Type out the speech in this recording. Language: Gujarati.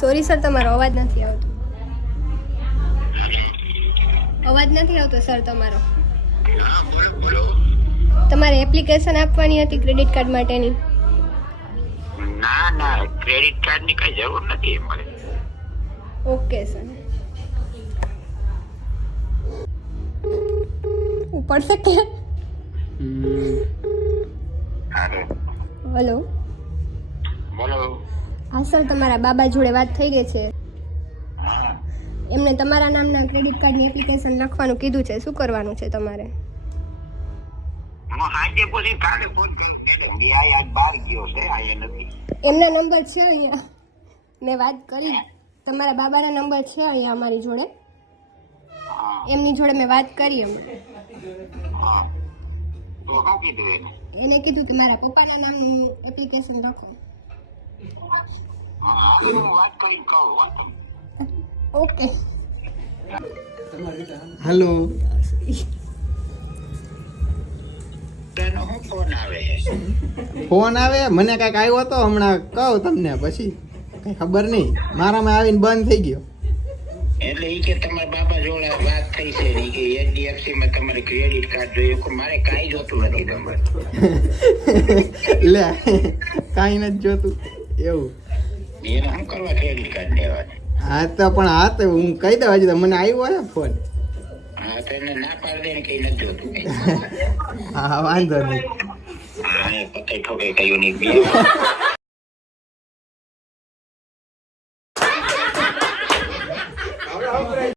સોરી સર, તમારો અવાજ નથી આવતો. અવાજ નથી આવતો સર તમારો. તમારે એપ્લિકેશન આપવાની હતી ક્રેડિટ કાર્ડ માટેની. ના ના, ક્રેડિટ કાર્ડ ની કઈ જરૂર નથી અમારે. Okay sir. ઉપડશે કે? હાલો, હલો. બોલો. હા સર, તમારા બાબા જોડે વાત થઈ ગઈ છે. હા, એમને તમારા નામના ક્રેડિટ કાર્ડની એપ્લિકેશન લખવાનું કીધું છે. શું કરવાનું છે તમારે? હું આજે પછી કાલે ફોન કરું. આ બહાર ગયો છે, અહીંયા નથી. એમના નંબર છે અહીંયા, મેં વાત કરી. તમારા બાબાના નંબર છે અહીંયા અમારી જોડે. હા એમની જોડે મેં વાત કરી. અમે હા, તો શું કીધું એને કીધું કે મારા પપ્પાના નામનું એપ્લિકેશન લખો. હા, હું વાત કરીને કહું. ઓકે. હેલો. તેનો શું ફોન આવે છે? ફોન આવે મને કાંઈક આવ્યો હતો હમણાં, કહું તમને પછી. કઈ ખબર નહીં, મારામાં આવીને બંધ થઈ ગયો. એટલે ઈ કે તમારા બાબા જોડે વાત થઈ છે ને, ઈ કે HDFC માં તમારે ક્રેડિટ કાર્ડ જોઈએ. મારે કાંઈ જોતું નથી તમારે. લે કાંઈ નથી જોતું એવું. એને શું કરવા ક્રેડિટ કાર્ડ લેવાને? હા તો પણ હા તો હું કહી દઉં, હજી તો મને આવ્યો હે ફોન. હા, તો એને ના પાડી દે ને, કઈ નથી જોતું કઈ. હા વાંધો નહીં. હા, એ પતે ઠોકે કયું નહીં.